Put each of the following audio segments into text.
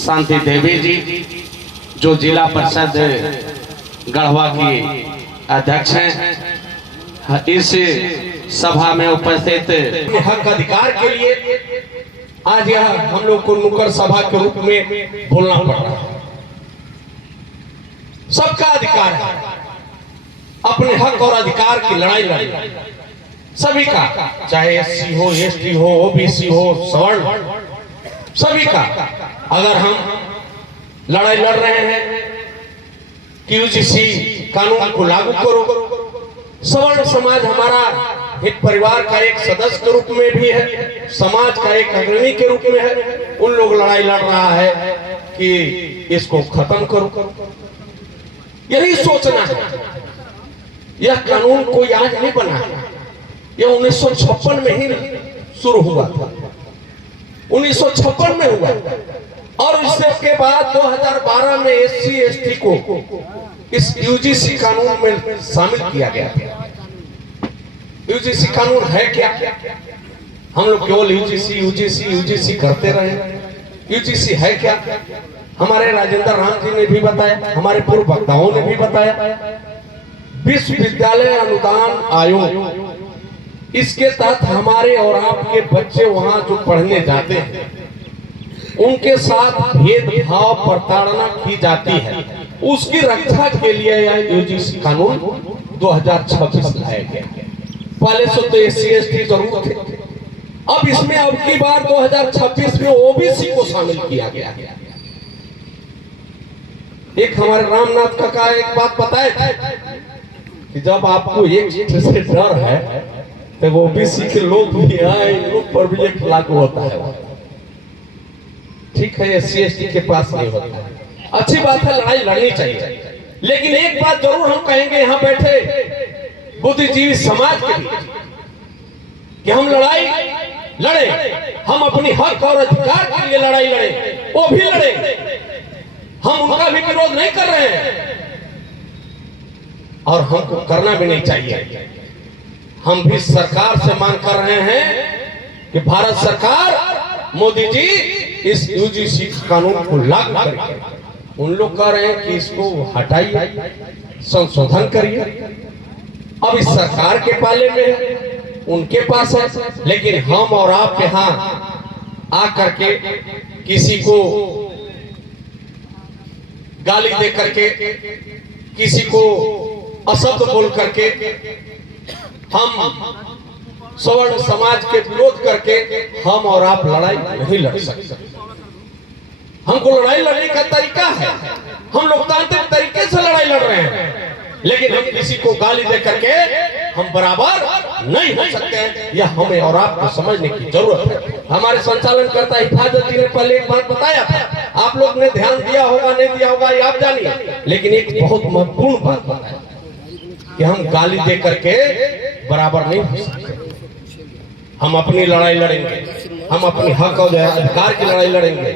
शांति देवी जी जो जिला परिषद गढ़वा की अध्यक्ष हैं, इस सभा में उपस्थित हक अधिकार के लिए आज यह हम लोग को नुक्कड़ सभा के रूप में बोलना पड़ रहा है। सबका अधिकार है अपने हक और अधिकार की लड़ाई लड़ना, सभी का, चाहे एससी हो, एसटी हो, ओबीसी हो, सवर्ण, सभी का। अगर हम लड़ाई लड़ रहे हैं कि यूजीसी कानून को लागू करो, सवर्ण समाज हमारा एक परिवार का एक सदस्य के रूप में भी है, समाज का एक अग्रणी के रूप में है, उन लोग लड़ाई लड़ रहा है कि इसको खत्म करो। यही सोचना है। यह कानून कोई आज नहीं बना है, यह 1956 में ही शुरू हुआ था, 1956 में हुआ और इसके बाद 2012 में एससी एसटी को इस यूजीसी कानून में शामिल किया गया था। यूजीसी कानून है क्या? हम लोग केवल यूजीसी यूजीसी यूजीसी करते रहे। यूजीसी है क्या? हमारे राजेंद्र राम जी ने भी बताया, हमारे पूर्व वक्ताओं ने भी बताया। विश्वविद्यालय अनुदान आयोग, इसके तहत हमारे और आपके बच्चे वहां जो पढ़ने जाते हैं उनके साथ भेदभाव प्रताड़ना की जाती है, उसकी रक्षा के लिए यह यूजीसी कानून 2026 लाया गया। पहले से तो एससी एसटी जरूर थे, अब इसमें अब की बार 2026 में ओबीसी को शामिल किया गया। एक हमारे रामनाथ काका एक बात बताए थे कि जब आपको एक से डर है तो ओबीसी के लोग भी आए, लोग पर भी एक लागू होता है। ठीक है, एससी एसटी के पास नहीं होता है, अच्छी बात है, लड़ाई लड़नी चाहिए। लेकिन एक बात जरूर हम कहेंगे यहाँ बैठे बुद्धिजीवी समाज के लिए कि हम लड़ाई लड़े, हम अपनी हक और अधिकार के लिए लड़ाई लड़े, वो भी लड़े। हम उनका भी विरोध नहीं कर रहे हैं और हमको करना भी नहीं चाहिए। हम भी सरकार से मांग कर रहे हैं कि भारत सरकार, मोदी जी इस यूजीसी कानून को लागू करें। उन लोग कह रहे हैं कि इसको हटाइए, संशोधन करिए। अब इस सरकार के पाले में है, उनके पास है, लेकिन हम और आप यहाँ आकर के किसी को गाली दे करके, किसी को अशब्द बोल करके, हम सवर्ण समाज के विरोध करके हम और आप लड़ाई नहीं लड़ सकते। हमको लड़ाई लड़ने का तरीका है, हम लोकतांत्रिक तरीके से लड़ाई लड़ रहे हैं, लेकिन हम किसी को गाली दे करके हम बराबर नहीं हो सकते हैं। यह हमें और आपको समझने की जरूरत है। हमारे संचालनकर्ता हिफाजत जी ने पहले एक बात बताया था, आप लोग ने ध्यान दिया होगा नहीं दिया होगा ये आप जानिए, लेकिन एक बहुत महत्वपूर्ण बात बताया कि हम गाली दे करके बराबर नहीं हो सकते। हम अपनी लड़ाई लड़ेंगे, हम अपनी हक और अधिकार की लड़ाई लड़ेंगे।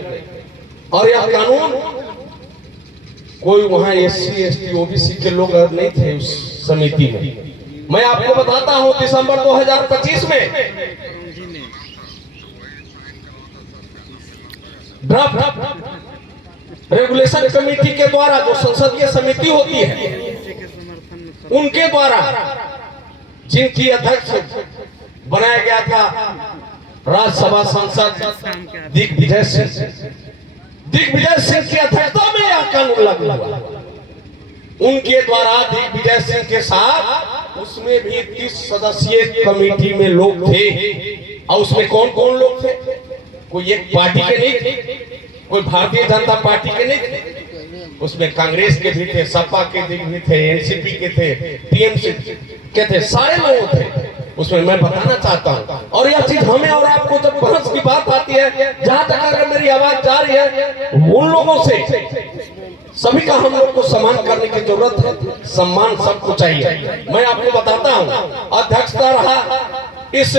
और यह कानून कोई वहां एससी एसटी ओबीसी के लोग नहीं थे उस समिति में। मैं आपको बताता हूं, दिसंबर 2025 में ड्राफ्ट रेगुलेशन कमेटी के द्वारा, जो संसदीय समिति होती है, उनके द्वारा जिनकी अध्यक्ष बनाया गया था राज्यसभा सांसद दिग्विजय सिंह की अध्यक्षता में यह कानून लागू हुआ। उनके द्वारा दिग्विजय सिंह के साथ उसमें भी 30 सदस्यीय कमेटी में लोग थे। और उसमें कौन कौन लोग थे? कोई एक पार्टी के नहीं थे, कोई भारतीय जनता पार्टी के नहीं थे, उसमें कांग्रेस के भी थे, सपा के भी थे, एनसीपी के थे, टीएमसी के थे, सारे लोग थे उसमें। मैं बताना चाहता हूं, और यह चीज हमें और आपको जब बहस की बात आती है, जहां तक अगर मेरी आवाज जा रही है, उन लोगों से सभी का हम लोग को सम्मान करने की जरूरत है। सम्मान सबको चाहिए। मैं आपको बताता हूं, अध्यक्षता रहा इस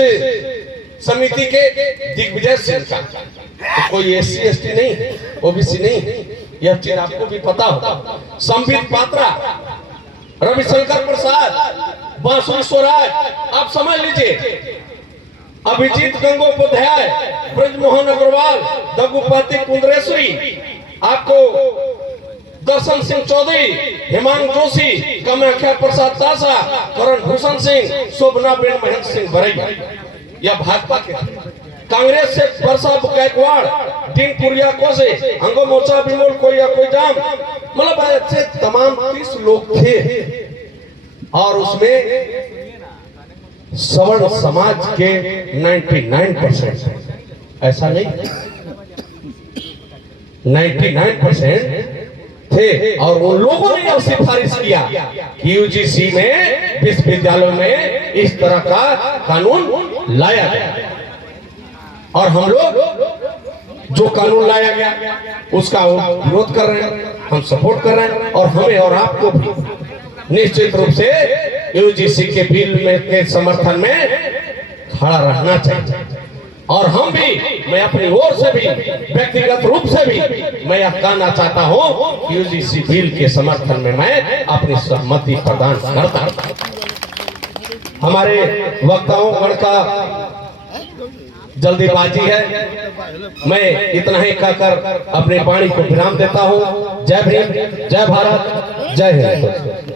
समिति के दिग्विजय सिंह का, तो कोई एससी एसटी नहीं है, ओबीसी नहीं है, यह चीज आपको भी पता होगा। संबित पात्रा, रविशंकर प्रसाद, बांसुरी स्वराज, आप समझ लीजिए, अभिजीत गंगोपाध्याय, ब्रजमोहन अग्रवाल, दगुपति कुंद्रेश्वरी, आपको दर्शन सिंह चौधरी, हेमांग जोशी, कामाख्या प्रसाद तासा, करण भूषण सिंह, शोभनाबेन महेंद्र सिंह बरैया, या भाजपा के। कांग्रेस से वर्षा गायकवाड़, टीम कुरिया कोसे, अंगो मोर्चा विमोल कोई या कोई जाम, मतलब ऐसे तमाम 30 लोग थे। और उसमें सवर्ण समाज के 99% ऐसा नहीं, 99% थे। और उन लोगों ने अब सिफारिश किया कि यूजीसी में, विश्वविद्यालयों में इस तरह का कानून लाया गया। और हम लोग जो कानून लाया गया उसका विरोध कर रहे हैं, हम सपोर्ट कर रहे हैं। और हमें और आपको भी निश्चित रूप से यूजीसी के बिल में के समर्थन में खड़ा रहना चाहिए। और हम भी, मैं अपनी ओर से भी, व्यक्तिगत रूप से भी मैं यह कहना चाहता हूं कि यूजीसी बिल के समर्थन में मैं अपनी सहमति प्रदान करता हूं। हमारे वक्ताओं गण का जल्दीबाजी है, मैं इतना ही कहकर अपनी वाणी को विराम देता हूं। जय भीम, जय भारत, जय हिंद।